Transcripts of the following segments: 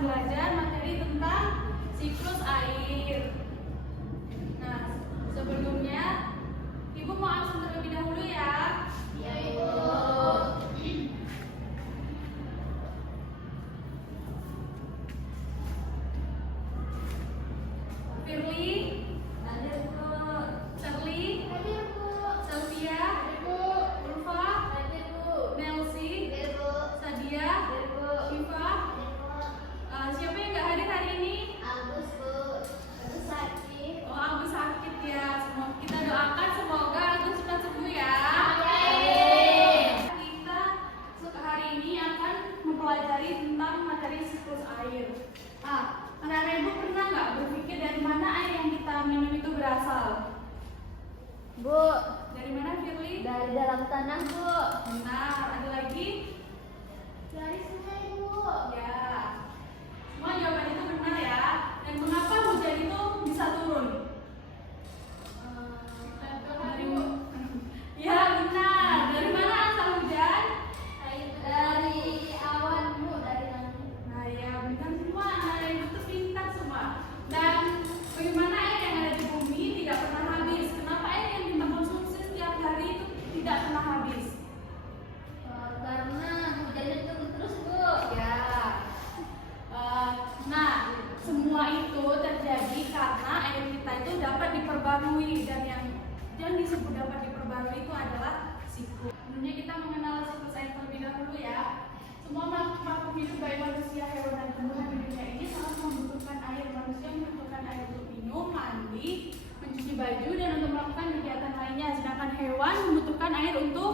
Belajar materi tentang siklus air. Nah, sebelumnya Ibu mau absen terlebih dahulu ya. Iya, Ibu. Firly, hadir Bu. Charlie, hadir Bu. Sylvia, hadir Bu. Ulfa, hadir Bu. Nelsi, hadir Bu. Sadia, hadir Bu. Syifa, siapa yang nggak hadir hari ini? Agus Bu, Agus sakit. Oh, Agus sakit ya. Kita doakan semoga Agus cepat sembuh ya. Kita hari ini akan mempelajari tentang materi siklus air. Anak-anak Ibu pernah nggak berpikir dari mana air yang kita minum itu berasal? Bu, Dari mana, Firly? dari dalam tanah Bu. Benar. Ada lagi? Dari sungai Bu. Ya. Semua jawaban itu benar ya. Dan mengapa hujan itu bisa turun? Ya benar. Dari mana asal hujan? Dari awan Bu, dari langit. Nah ya benar semua. Anak itu pintar semua. Dan bagaimana air yang ada di bumi tidak pernah habis? Kenapa air yang kita konsumsi setiap hari itu tidak pernah habis? Karena hujannya turun terus Bu. Ya. Nah, semua itu terjadi karena air kita itu dapat diperbarui, dan yang disebut dapat diperbarui itu adalah siklus. Sebelumnya kita mengenal siklus air terlebih dahulu ya. Semua makhluk hidup baik manusia, hewan dan tumbuhan di dunia ini sangat membutuhkan air. Manusia membutuhkan air untuk minum, mandi, mencuci baju, dan untuk melakukan kegiatan lainnya. Sedangkan hewan membutuhkan air untuk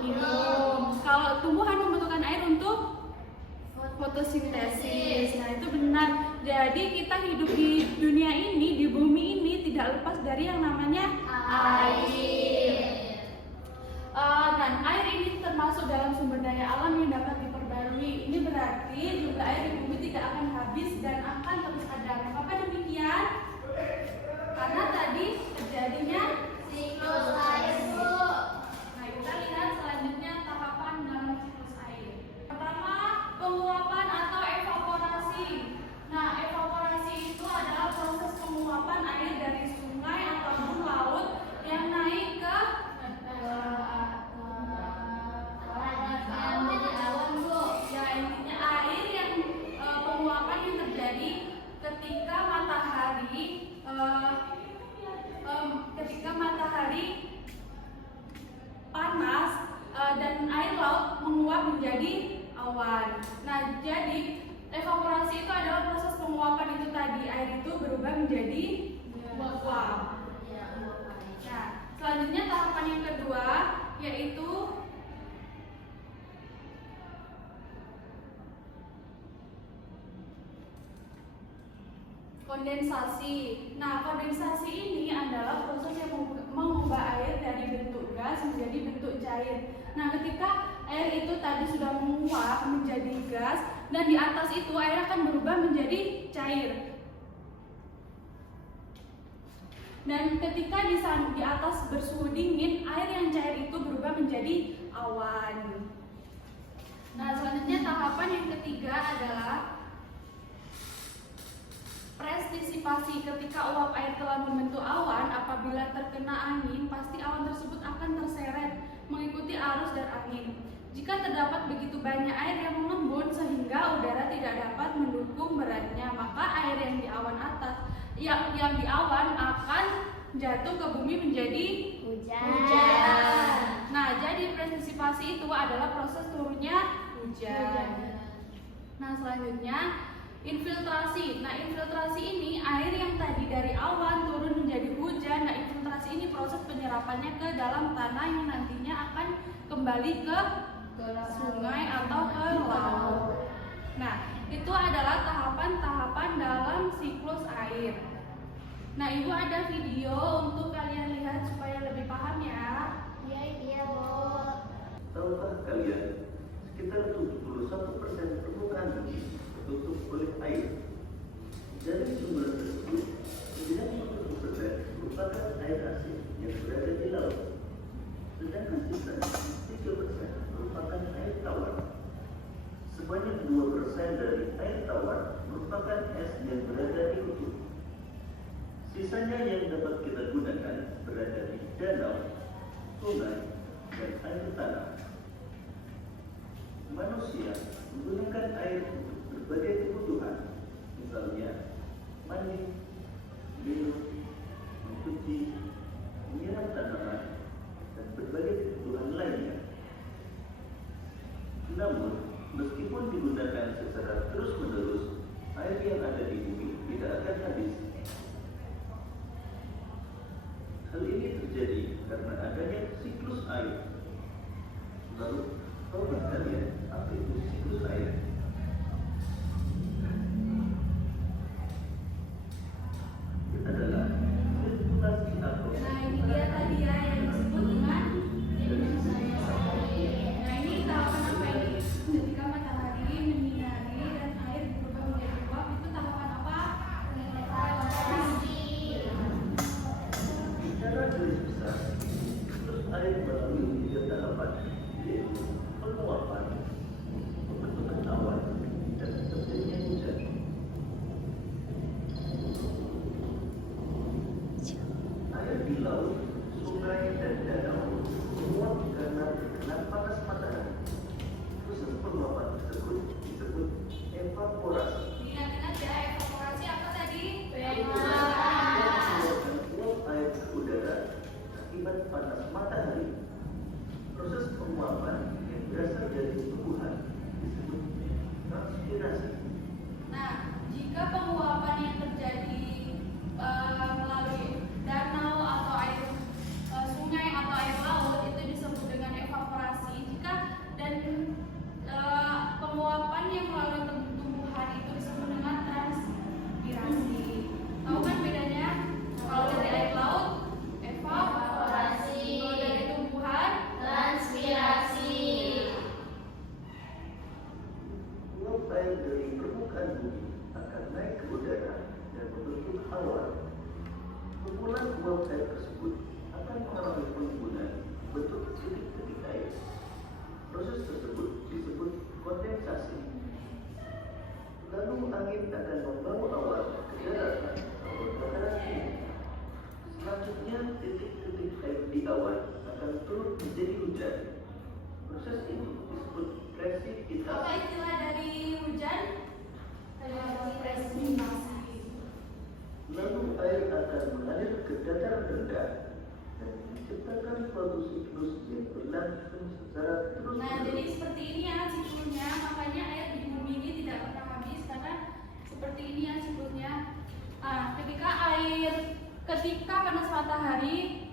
minum. Kalau tumbuhan membutuhkan air untuk fotosintesis. Nah, itu benar. Jadi kita hidup di dunia ini, di bumi ini tidak lepas dari yang namanya air. Dan air ini termasuk dalam sumber daya alam yang dapat diperbarui. Ini berarti jumlah air di bumi tidak akan habis dan akan terus ada. Mengapa demikian? Karena tadi terjadinya Siklus air Bu. Nah, kita lihat selanjutnya tahapan dalam siklus air. Pertama, penguapan atau evaporasi. Nah, evaporasi itu adalah proses penguapan air dari sungai ataupun laut yang naik ke menjadi awan Bu. ya intinya air yang penguapan yang terjadi ketika matahari panas dan air laut menguap menjadi awan. Nah, jadi evaporasi itu adalah proses penguapan itu tadi, air itu berubah menjadi uap. Nah, selanjutnya tahapan yang kedua yaitu kondensasi. Nah, kondensasi ini adalah proses yang mengubah air dari bentuk gas menjadi bentuk cair. Nah, ketika air itu tadi sudah menguap menjadi gas dan di atas itu air akan berubah menjadi cair. Dan ketika di atas bersuhu dingin, air yang cair itu berubah menjadi awan. Nah, selanjutnya tahapan yang ketiga adalah prestisipasi. Ketika uap air telah membentuk awan, apabila terkena angin, pasti awan tersebut akan terseret mengikuti arus dan angin. Jika terdapat begitu banyak air yang mengembun sehingga udara tidak dapat mendukung beratnya, maka air yang di awan yang di awan akan jatuh ke bumi menjadi hujan. Nah, jadi prestisipasi itu adalah proses turunnya hujan. Nah, selanjutnya infiltrasi. Nah, infiltrasi ini air yang tadi dari awan turun menjadi hujan. Nah, infiltrasi ini proses penyerapannya ke dalam tanah yang nantinya akan kembali ke sungai atau ke laut. Nah, itu adalah tahapan-tahapan dalam siklus air. Nah, Ibu ada video untuk kalian lihat supaya lebih paham ya. Iya, Bu. Tahukah kalian, sekitar 71% permukaan bumi tertutup oleh air. Dari sumber tersebut, 90% merupakan air asin yang berada di laut. Sedangkan sisa 3% merupakan air tawar. Sebanyak 2% dari air tawar merupakan es yang berada di kutub. Sisanya yang dapat kita gunakan berada di danau, sungai, dan air tanah. Manusia menggunakan air untuk berbagai kebutuhan, misalnya mandi, minum, mencuci, menyiram tanaman, dan berbagai kebutuhan lainnya. Namun, meskipun digunakan secara terus-menerus, air yang ada di bumi tidak akan habis. Hal ini terjadi karena adanya siklus air. Lalu, tahukah kalian apa itu siklus air? Itu adalah sirkulasi atau Nah, ini dia tadi ya yang disebut dengan Nah, ini tahapan apa ini? Ketika matahari menyinari dan air berubah menjadi uap, itu tahapan apa? secara garis besar, siklus air melalui 3 tahapan, yaitu penguapan, pembentukan awan, dan terjadinya hujan. Air di laut, sungai, dan danau menguap karena terkena panas matahari. Proses penguapan tersebut disebut evaporasi. Ingat-ingat ya, evaporasi apa tadi? Mengeluarkan uap air ke udara akibat panas matahari. Proses penguapan yang berasal dari tumbuhan disebut transpirasi. Nah, jika penguapan yang terjadi melalui danau atau air sungai atau air laut itu disebut dengan evaporasi. Jika penguapan yang melalui tumbuhan itu disebut dengan transpirasi. Tahu kan bedanya? Kalau dari air laut evaporasi, kalau dari tumbuhan Transpirasi. Uap air dari permukaan bumi akan naik ke udara dan membentuk awan. Kumpulan uap air tersebut akan mengalami penimbunan bentuk titik-titik air. Proses tersebut disebut kondensasi. Lalu angin akan membawa awan ke daratan atau dataran tinggi. Selanjutnya titik-titik air di awan akan turun menjadi hujan. Proses ini disebut apa presipitasi. istilah dari hujan? Presipitasi. Lalu air akan mengalir ke dataran rendah dan menciptakan suatu siklus yang berlangsung secara terus. Nah, jadi seperti ini ya siklusnya, makanya air di bumi ini tidak pernah habis karena seperti ini ya siklusnya. Nah, ketika panas matahari,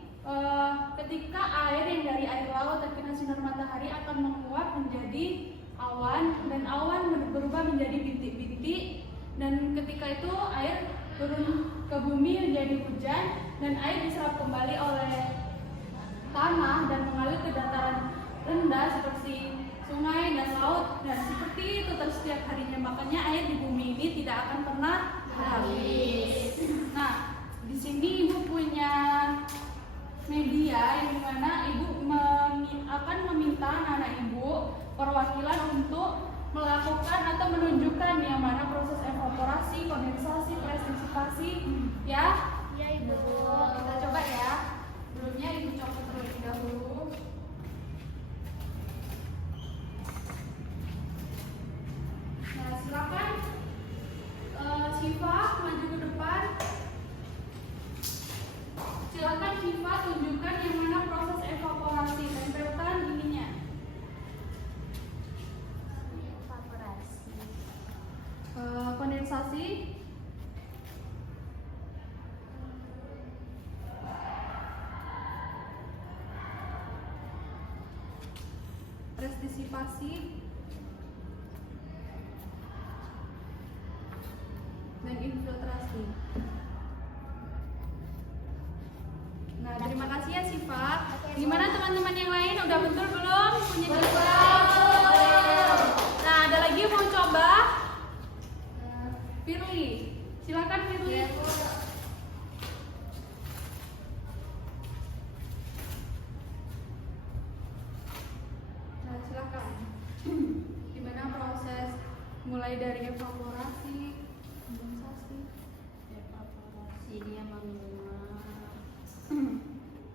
ketika air yang dari air laut terkena sinar matahari akan menguap menjadi awan dan awan berubah menjadi bintik-bintik, dan ketika itu air turun ke bumi menjadi hujan dan air diserap kembali oleh tanah dan mengalir ke dataran rendah seperti sungai dan laut, dan seperti itu terus setiap harinya. Makanya air di bumi ini tidak akan pernah habis. Nah, di sini Ibu punya ya, yang dimana ibu akan meminta anak-anak ibu perwakilan untuk melakukan atau menunjukkan yang mana proses evaporasi, kondensasi, prestisipasi, ya. Iya Ibu. Kita coba ya. Sebelumnya ibu copot terlebih dahulu. Nah, silakan Syifa maju ke depan. Silakan Syifa tunjukkan yang mana proses evaporasi. Tempelkan ininya. Evaporasi. Kondensasi. Prestisipasi. Dan infiltrasi. Nah, terima kasih ya Syifa. Gimana teman-teman yang lain? Udah betul belum? Punya Betul. Nah, ada lagi yang mau coba? Firly. Silakan Firly. Iya Bu. Nah, silakan. Gimana proses mulai dari evaporasi, kondensasi? Evaporasi dia menguap.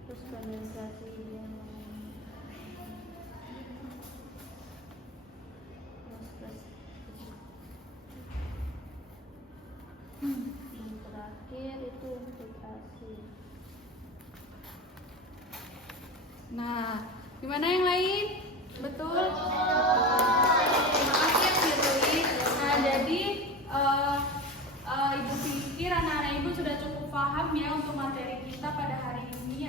Terus kondensasi dia menguap. Terus yang terakhir itu infiltrasi. Nah, gimana yang lain? Betul? Terima kasih ya Firly. Nah, jadi ibu pikir anak-anak ibu sudah cukup paham ya untuk materi kita pada hari ini,